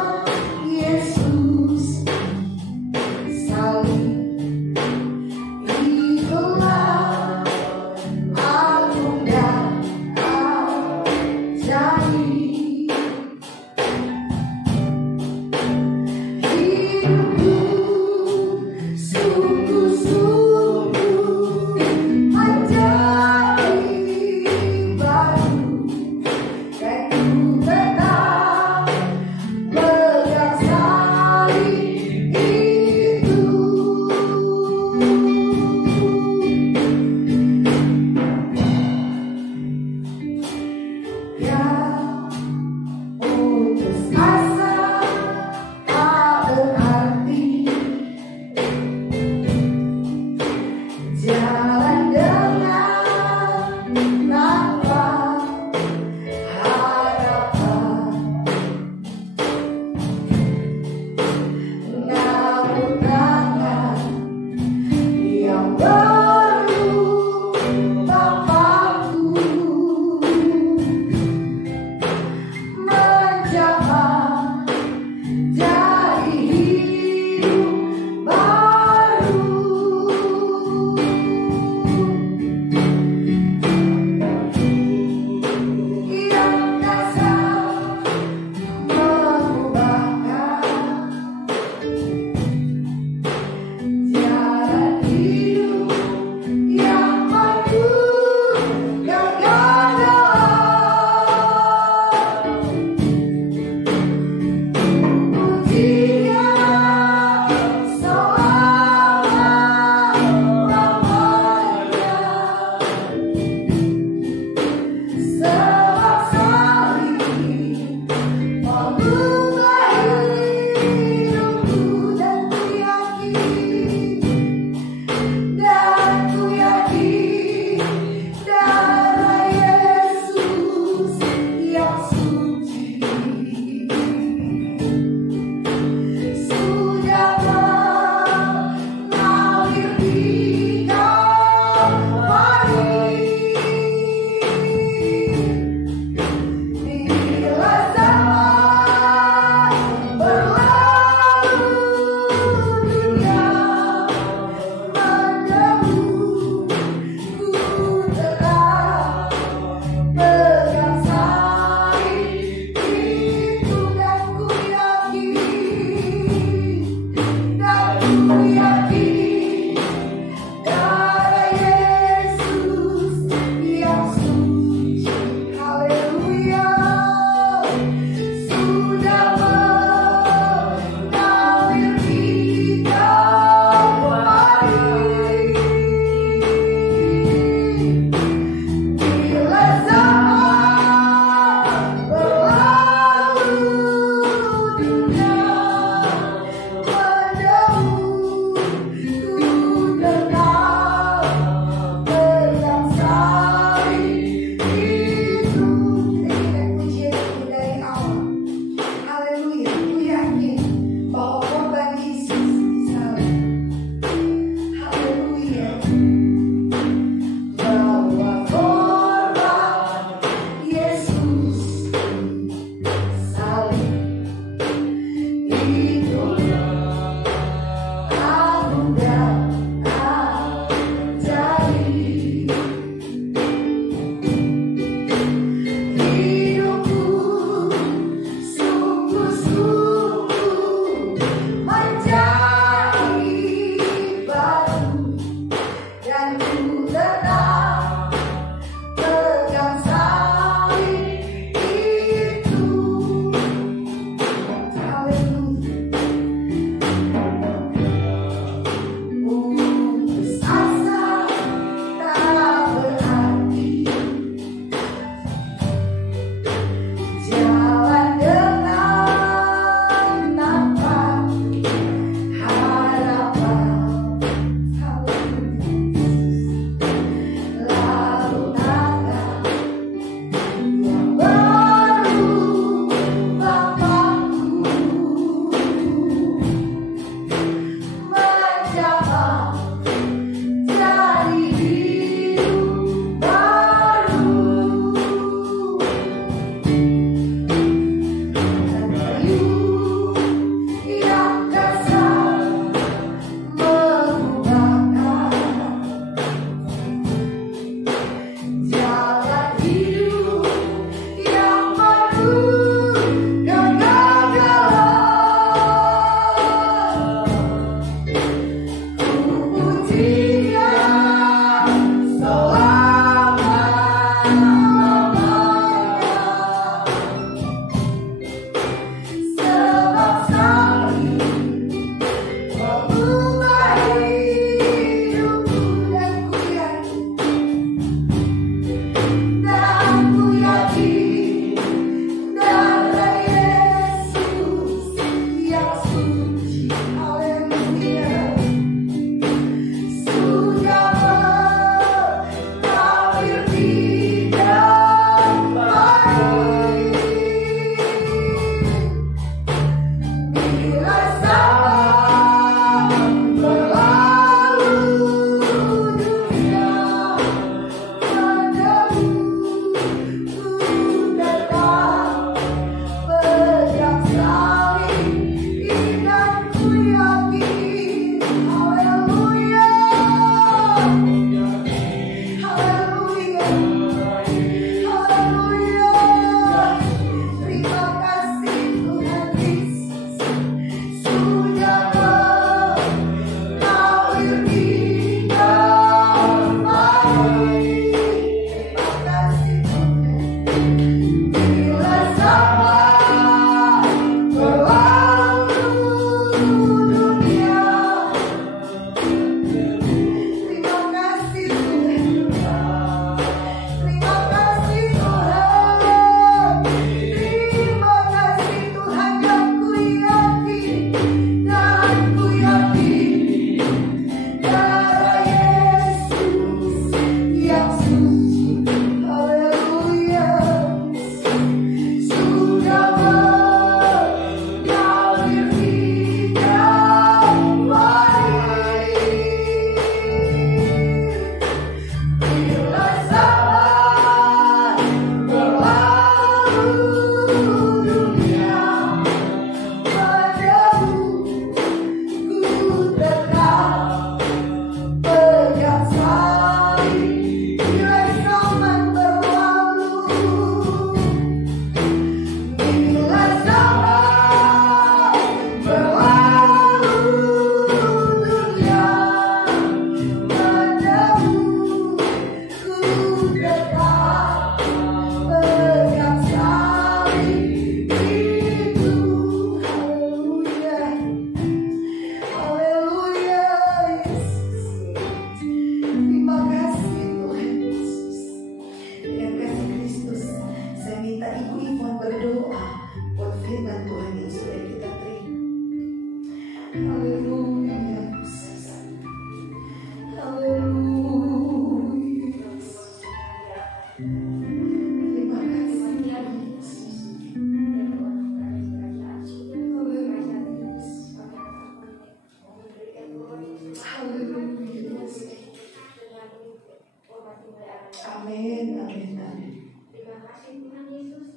Amin, amin, amin. Terima kasih Tuhan Yesus.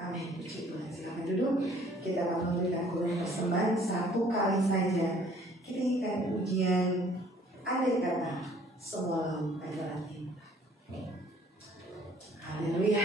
Amin, puji Tuhan. Silakan duduk. Kita akan memberikan gurun persembahan satu kali saja. Kita ingin ujian andai kata semua laut adalah kita. Haleluya.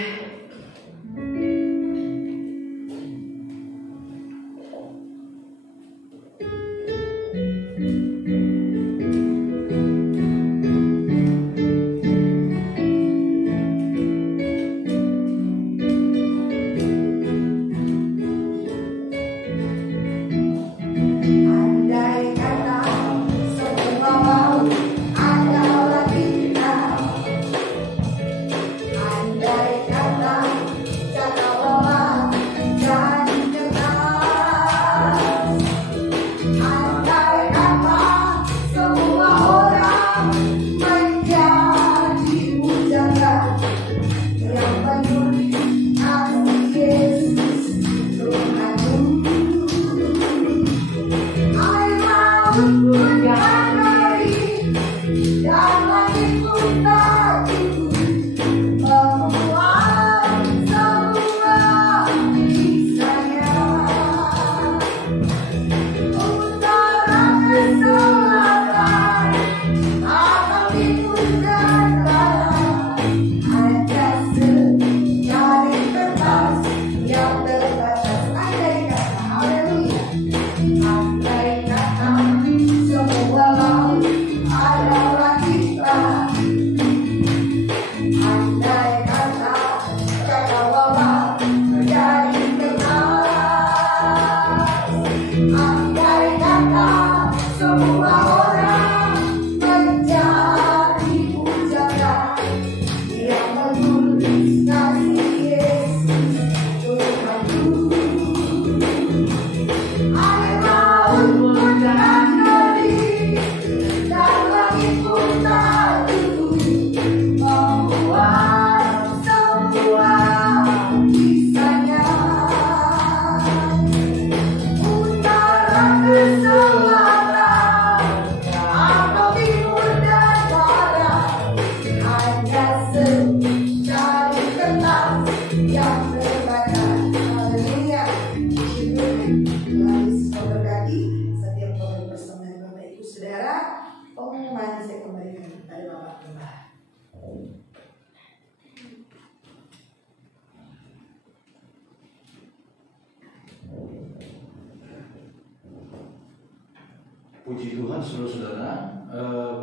Puji Tuhan, saudara-saudara,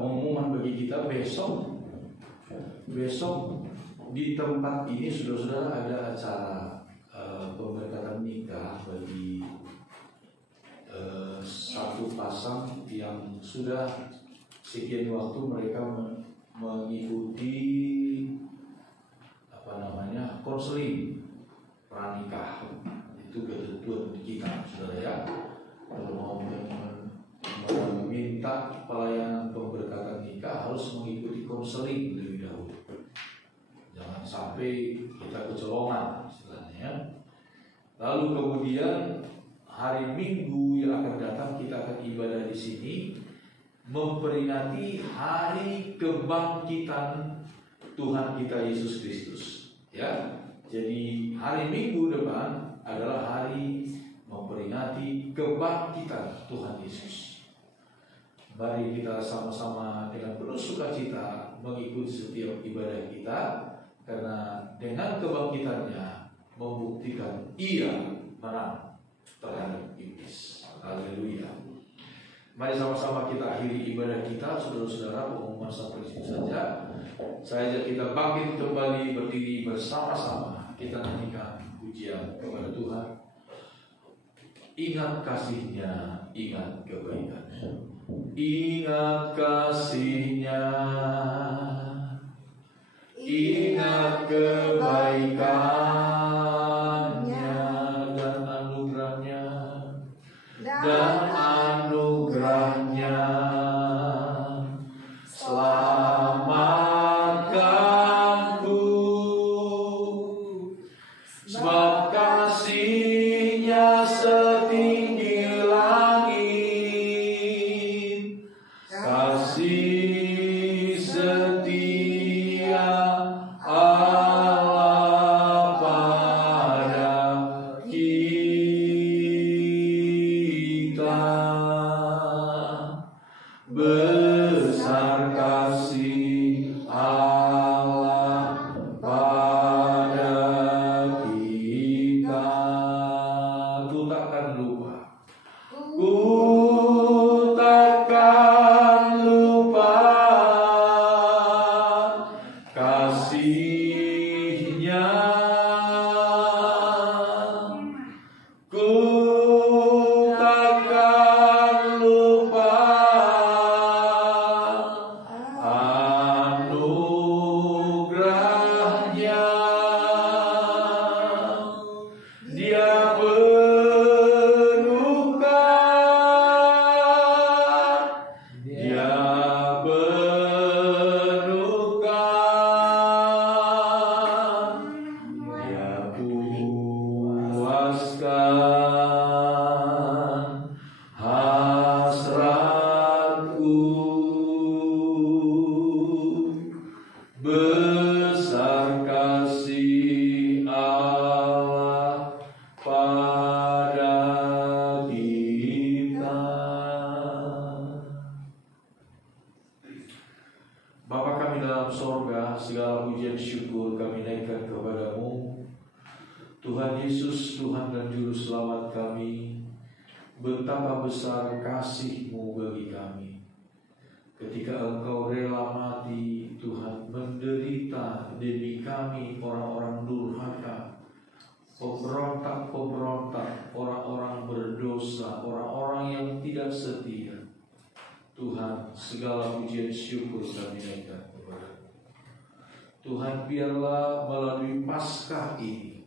pengumuman bagi kita besok di tempat ini, saudara-saudara, ada acara pemberkatan nikah bagi satu pasang yang sudah sekian waktu mereka mengikuti konseling pranikah. Itu ketentuan kita, saudara ya. Kalau mau meminta pelayanan pemberkatan nikah harus mengikuti konseling lebih dahulu. Jangan sampai kita kecolongan istilahnya. Lalu kemudian hari Minggu yang akan datang kita akan ibadah di sini memperingati hari kebangkitan Tuhan kita Yesus Kristus. Ya, jadi hari Minggu depan adalah hari memperingati kebangkitan Tuhan Yesus. Mari kita sama-sama dengan penuh sukacita mengikuti setiap ibadah kita, karena dengan kebangkitannya membuktikan Ia menang terhadap iblis. Haleluya. Mari sama-sama kita akhiri ibadah kita, saudara-saudara. Pengumuman sampai di situ saja. Saya ajak kita bangkit kembali, berdiri bersama-sama. Kita nyanyikan pujian kepada Tuhan. Ingat kasih-Nya, ingat kebaikan-Nya. Ingat kasih-Nya, ingat kebaikan-Nya dan anugerah-Nya, dan anugerah-Nya. Selamatkanku, sebab kasih-Nya setinggi langit, kasih Bapa kami dalam sorga, segala pujian syukur kami naikkan kepadamu, Tuhan Yesus, Tuhan dan Juru Selamat kami. Betapa besar kasih-Mu bagi kami. Ketika Engkau rela mati, Tuhan, menderita demi kami, orang-orang durhaka, pemberontak-pemberontak, orang-orang berdosa, orang-orang yang tidak setia. Tuhan, segala pujian syukur kami naikkan kepada-Mu. Tuhan, biarlah melalui Paskah ini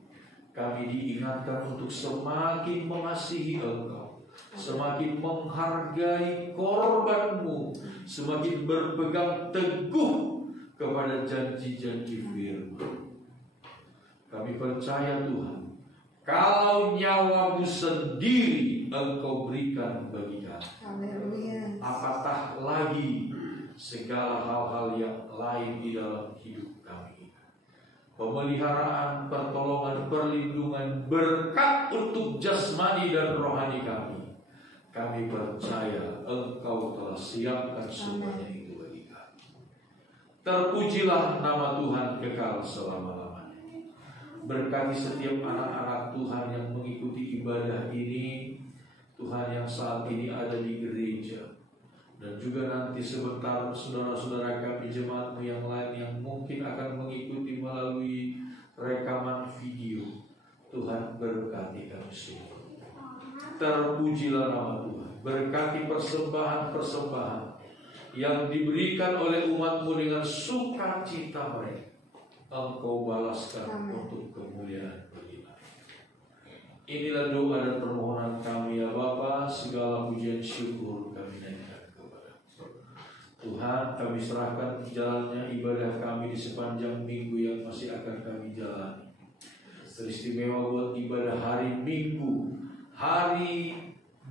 kami diingatkan untuk semakin mengasihi Engkau, semakin menghargai korban-Mu, semakin berpegang teguh kepada janji-janji firman. Kami percaya Tuhan, kalau nyawa-Mu sendiri Engkau berikan bagi kami, apatah lagi segala hal-hal yang lain di dalam hidup kami. Pemeliharaan, pertolongan, perlindungan, berkat untuk jasmani dan rohani kami. Kami percaya Engkau telah siapkan semuanya itu bagi kami. Terpujilah nama Tuhan kekal selama-lamanya. Berkati setiap anak-anak Tuhan yang mengikuti ibadah ini, Tuhan, yang saat ini ada di gereja, dan juga nanti sebentar saudara-saudara kami jemaat-Mu yang lain yang mungkin akan mengikuti melalui rekaman video. Tuhan, berkati kami semua. Terpujilah nama Tuhan. Berkati persembahan-persembahan yang diberikan oleh umat-Mu dengan sukacita mereka. Engkau balaskan untuk kemuliaan bagi kami. Inilah doa dan permohonan kami ya Bapa. Segala pujian syukur kami naikkan kepada Tuhan. Kami serahkan jalannya ibadah kami di sepanjang minggu yang masih akan kami jalani. Teristimewa buat ibadah hari Minggu, hari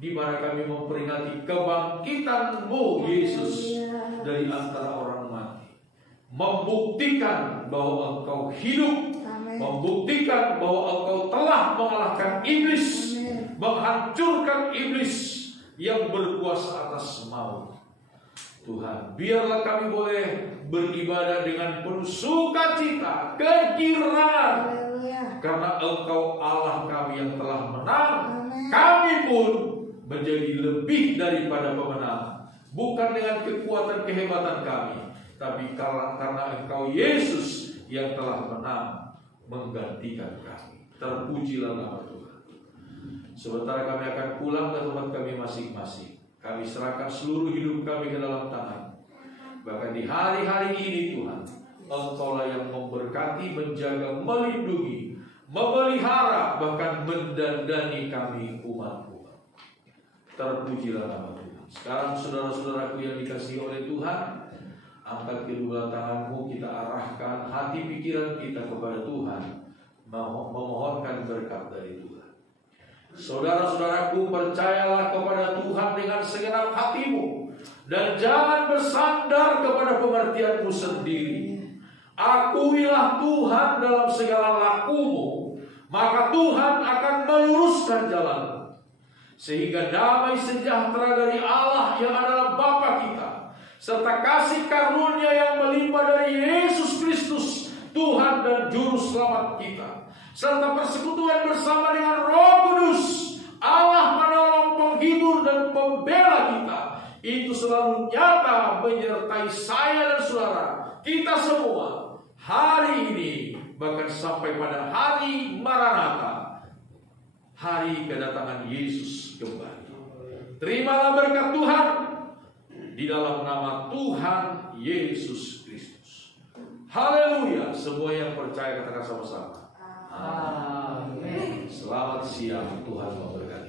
di mana kami memperingati kebangkitan-Mu Yesus dari antara orang mati, membuktikan bahwa Engkau hidup, membuktikan bahwa Engkau telah mengalahkan iblis, menghancurkan iblis yang berkuasa atas maut. Tuhan, biarlah kami boleh beribadah dengan penuh sukacita, kegembiraan, karena Engkau Allah kami yang telah menang. Kami pun menjadi lebih daripada pemenang, bukan dengan kekuatan kehebatan kami, tapi karena Engkau Yesus yang telah menang menggantikan kami. Terpujilah nama Tuhan. Sementara kami akan pulang ke tempat kami masing-masing, kami serahkan seluruh hidup kami ke dalam tangan. Bahkan di hari-hari ini Tuhan, Engkau-lah yang memberkati, menjaga, melindungi, memelihara, bahkan mendandani kami umat-Mu. Terpujilah nama Tuhan. Sekarang saudara-saudaraku yang dikasihi oleh Tuhan, angkat kedua tanganmu, kita arahkan hati pikiran kita kepada Tuhan, memohonkan berkat dari Tuhan. Saudara-saudaraku, percayalah kepada Tuhan dengan segenap hatimu, dan jangan bersandar kepada pengertianmu sendiri. Akuilah Tuhan dalam segala lakumu, maka Tuhan akan meluruskan jalanmu, sehingga damai sejahtera dari Allah yang adalah Bapa kita, serta kasih karunia yang melimpah dari Yesus Kristus, Tuhan dan Juru Selamat kita, serta persekutuan bersama dengan Roh Kudus, Allah penolong, penghibur dan pembela kita, itu selalu nyata menyertai saya dan saudara kita semua hari ini, bahkan sampai pada hari Maranatha, hari kedatangan Yesus kembali. Terimalah berkat Tuhan di dalam nama Tuhan Yesus Kristus. Haleluya. Semua yang percaya katakan sama-sama. Amin. Selamat siang, Tuhan memberkati.